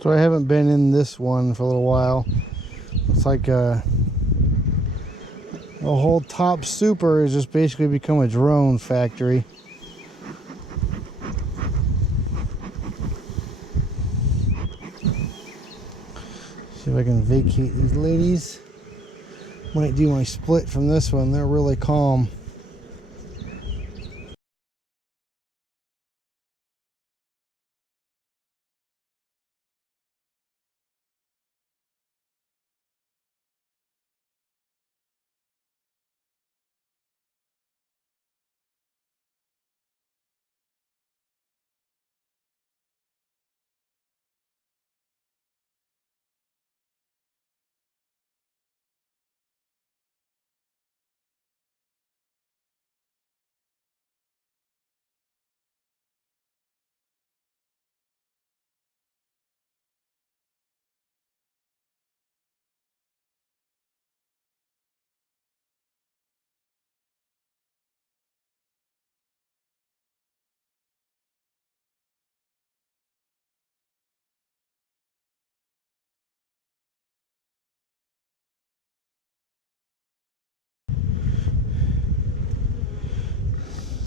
So I haven't been in this one for a little while. It's like a whole top super has just basically become a drone factory. See if I can vacate these ladies. Might do my split from this one. They're really calm.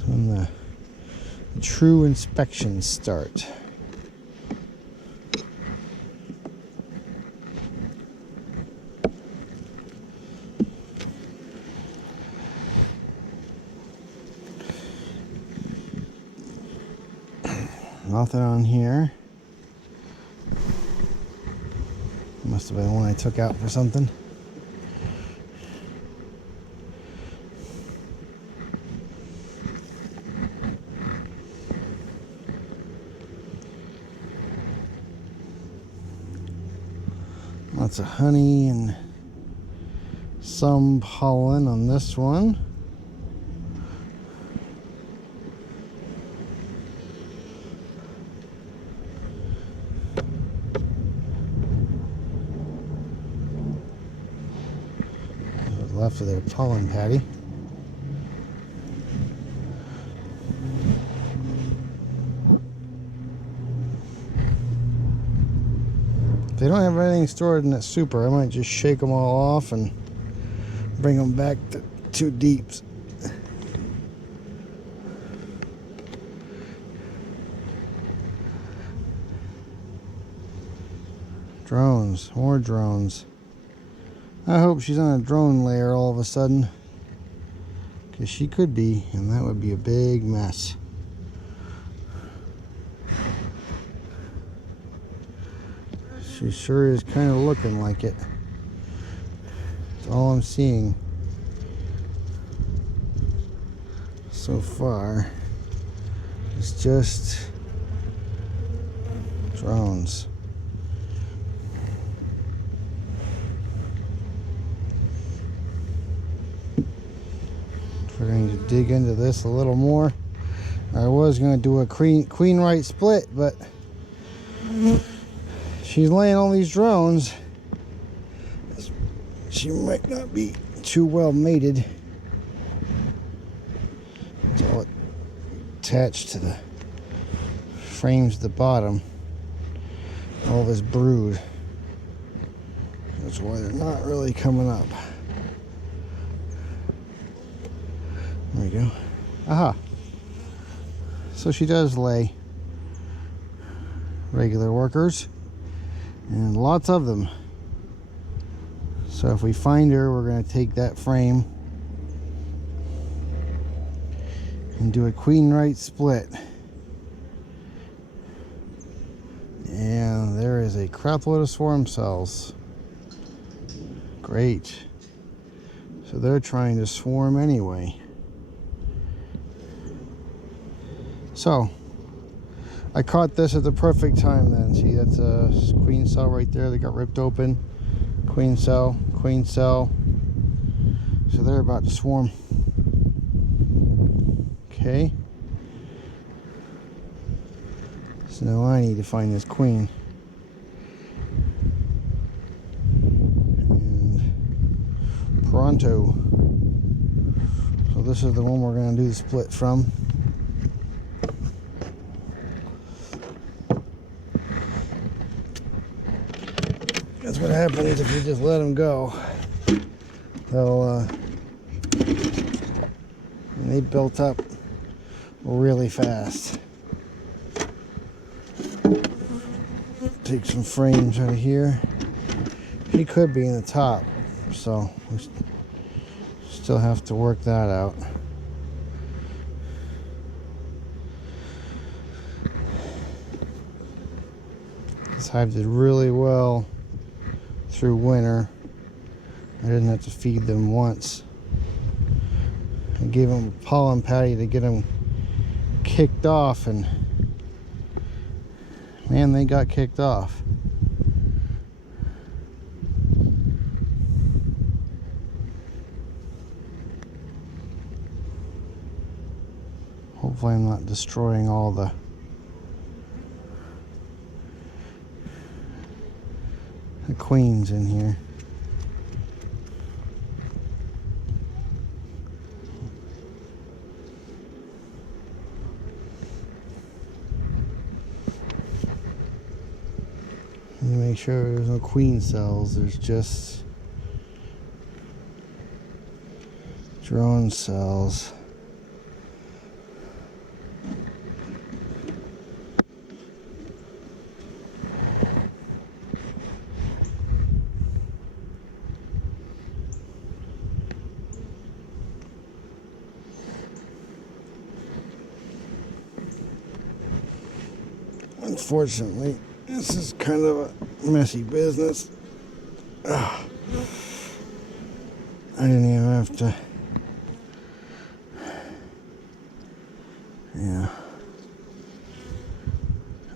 When the true inspections start. Nothing on here. Must have been the one I took out for something. Lots of honey and some pollen on this one. Left of their pollen patty. If they don't have anything stored in that super, I might just shake them all off and bring them back to 2 deeps. Drones, more drones. I hope she's on a drone layer all of a sudden, because she could be, and that would be a big mess. She sure is kind of looking like it. That's all I'm seeing so far. It's just drones. We're going to dig into this a little more. I was going to do a Queenright Split, but she's laying all these drones. She might not be too well mated. It's all attached to the frames at the bottom. All this brood. That's why they're not really coming up. There we go. Aha. So she does lay regular workers, and lots of them. So if we find her, we're going to take that frame and do a Queenright Split. And there is a crap load of swarm cells. Great. So they're trying to swarm anyway. So I caught this at the perfect time then. See, that's a queen cell right there that got ripped open. Queen cell, queen cell. So they're about to swarm. Okay. So now I need to find this queen. And pronto. So this is the one we're going to do the split from. That's what happens if you just let them go. They'll, and they built up really fast. Take some frames out of here. She could be in the top, so we still have to work that out. This hive did really well through winter. I didn't have to feed them once. I gave them a pollen patty to get them kicked off, and man, they got kicked off. Hopefully I'm not destroying all the queens in here. Make sure there's no queen cells, there's just drone cells. Unfortunately, this is kind of a messy business. Ugh. I didn't even have to. Yeah.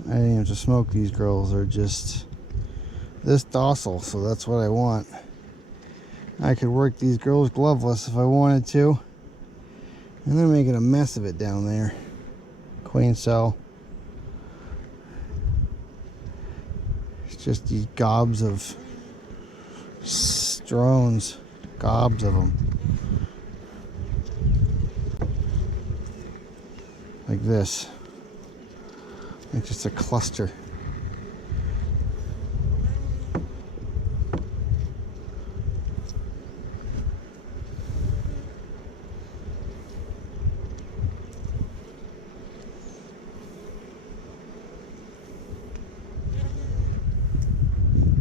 I didn't even have to smoke these girls. They're just this docile, so that's what I want. I could work these girls gloveless if I wanted to. And they're making a mess of it down there. Queen cell. Just these gobs of drones, gobs of them, like this, like just a cluster.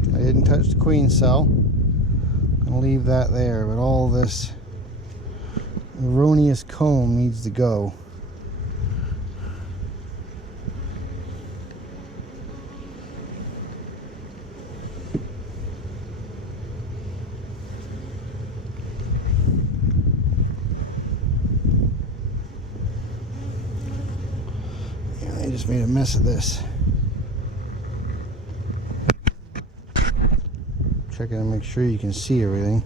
I didn't touch the queen cell. I'm gonna leave that there, but all this erroneous comb needs to go. And I just made a mess of this. Checking to make sure you can see everything,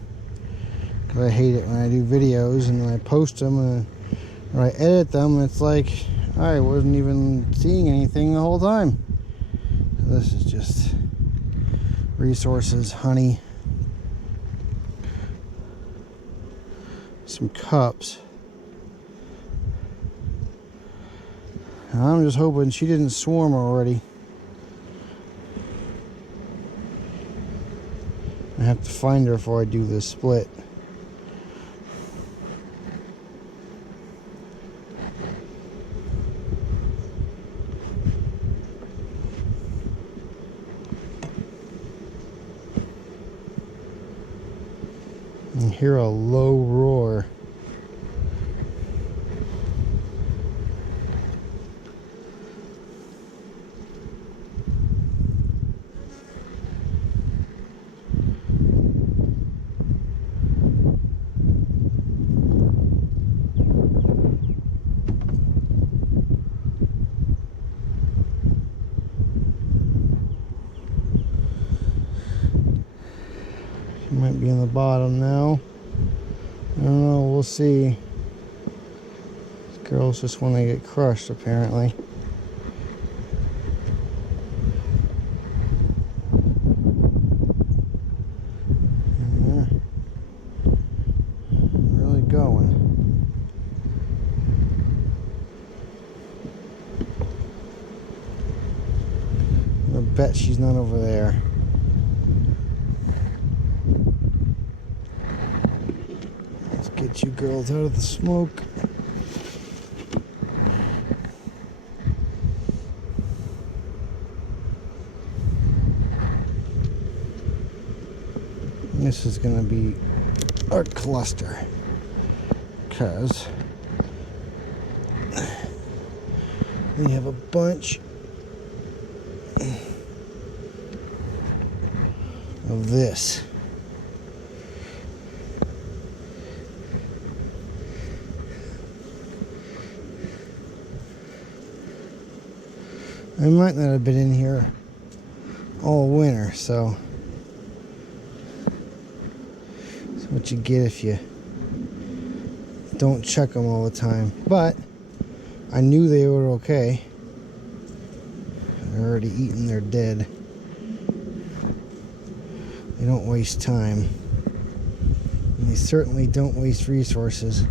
because I hate it when I do videos and when I post them and when I edit them, it's like I wasn't even seeing anything the whole time. This is just resources, honey, some cups. And I'm just hoping she didn't swarm already. I have to find her before I do this split. I hear a low roar. Might be in the bottom now. I don't know, we'll see. These girls just want to get crushed, apparently. And they're really going. I bet she's not over there. Get you girls out of the smoke. This is going to be our cluster, because we have a bunch of this. I might not have been in here all winter, so that's what you get if you don't check them all the time. But I knew they were okay. They're already eaten, they're dead. They don't waste time. And they certainly don't waste resources.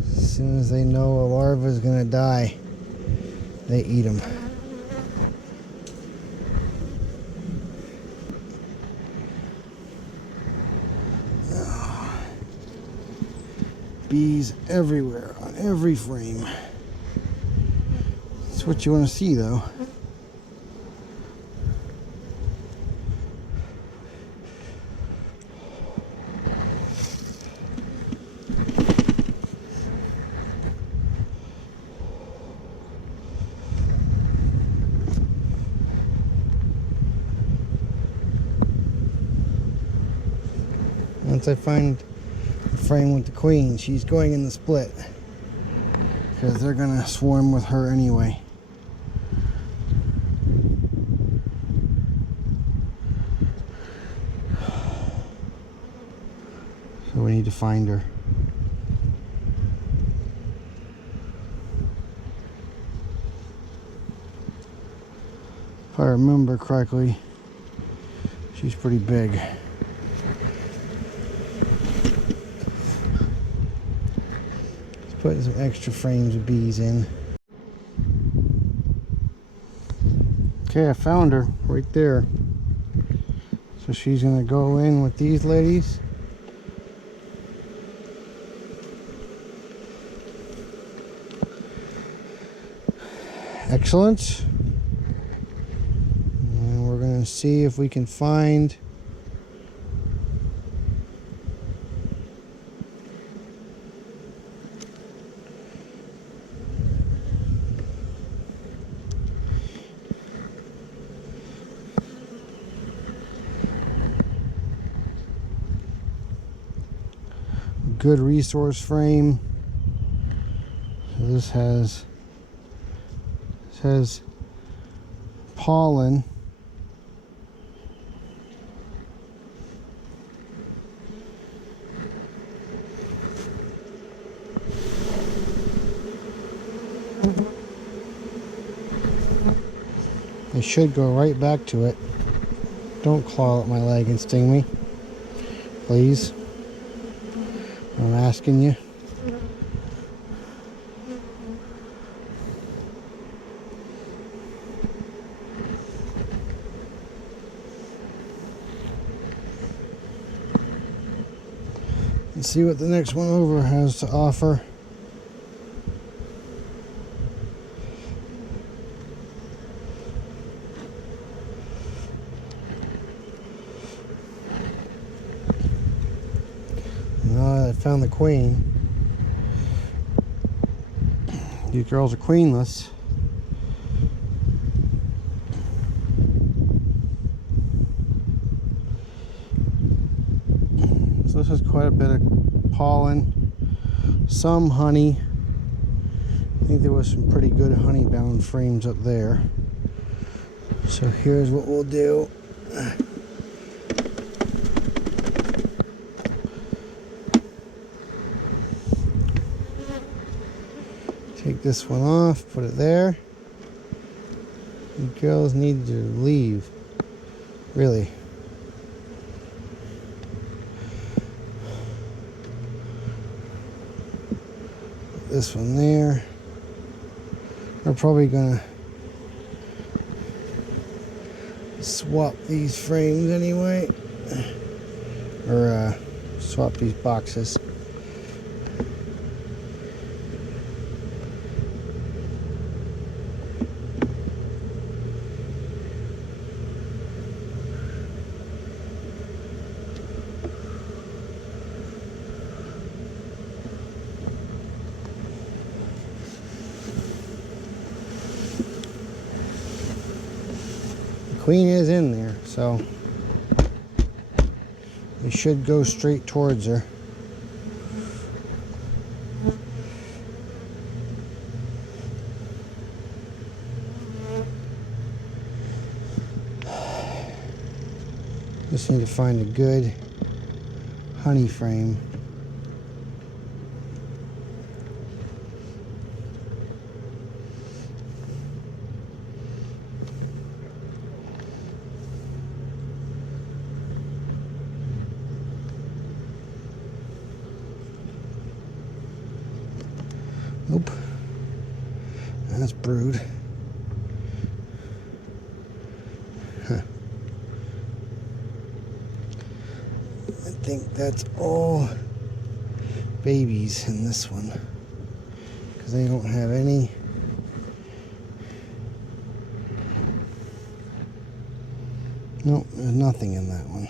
As soon as they know a larva is going to die, they eat them. Bees everywhere, on every frame. That's what you want to see, though. Once I find frame with the queen, she's going in the split, because they're gonna swarm with her anyway. So we need to find her. If I remember correctly, she's pretty big. Putting some extra frames of bees in. Okay, I found her right there. So she's gonna go in with these ladies. Excellent. And we're gonna see if we can find good resource frame. So this has pollen. I should go right back to it. Don't claw at my leg and sting me, please. I'm asking you. Let's see what the next one over has to offer. I found the queen. These girls are queenless. So this is quite a bit of pollen, some honey. I think there was some pretty good honey bound frames up there. So here's what we'll do. Take this one off, put it there. You girls need to leave, really. Put this one there. We're probably gonna swap these frames anyway, or swap these boxes. queen is in there, so we should go straight towards her. Just need to find a good honey frame. Nope. That's brood. Huh. I think that's all babies in this one, because they don't have any. Nope, there's nothing in that one.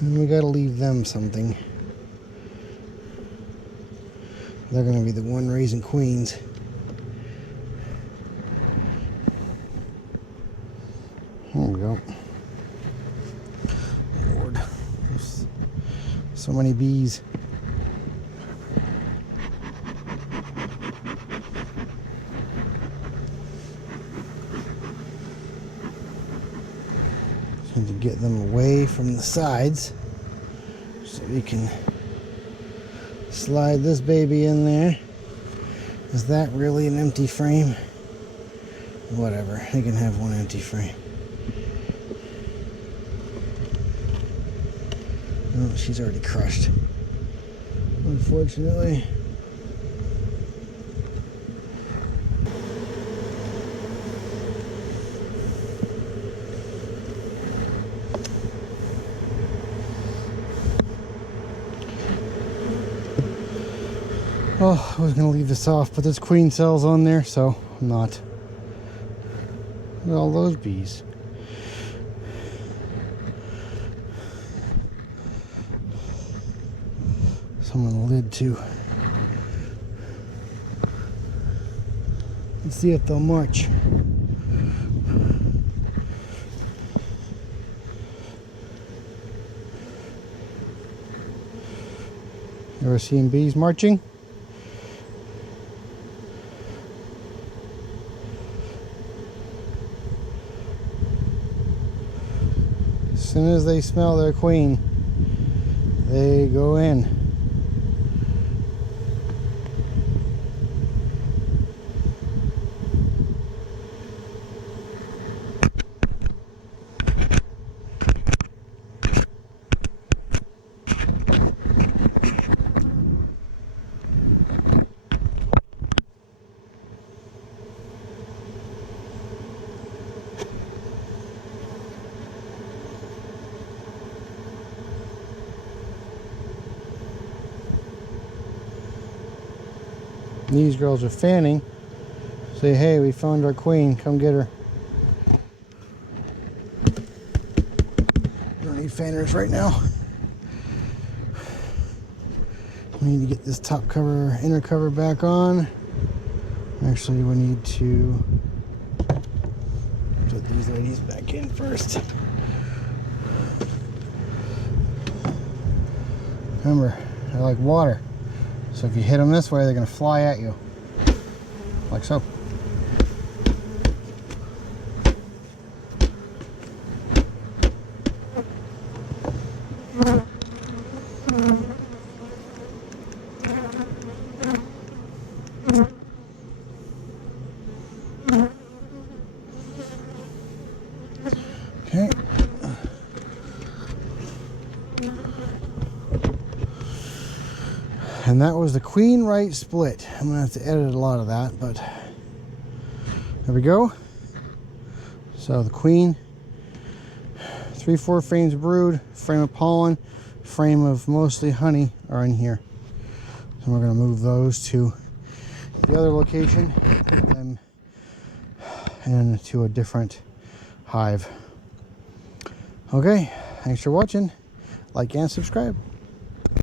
And we gotta leave them something. They're gonna be the one raising queens. There we go. Lord, there's so many bees. Just need to get them away from the sides so we can slide this baby in there. Is that really an empty frame? Whatever, they can have one empty frame. Oh, she's already crushed, unfortunately. Oh, I was going to leave this off, but there's queen cells on there, so I'm not. Look at all those bees. Some on the lid too. Let's see if they'll march. Ever seen bees marching? As soon as they smell their queen, they go in. These girls are fanning. Say, hey, we found our queen. Come get her. We don't need fanners right now. We need to get this top cover, inner cover back on. Actually, we need to put these ladies back in first. Remember, they're like water. So if you hit them this way, they're going to fly at you, like so. Okay. And that was the Queenright Split. I'm going to have to edit a lot of that, but there we go. So the queen, 3-4 frames of brood, frame of pollen, frame of mostly honey are in here. So we're going to move those to the other location, put them into a different hive. Okay, thanks for watching. Like and subscribe.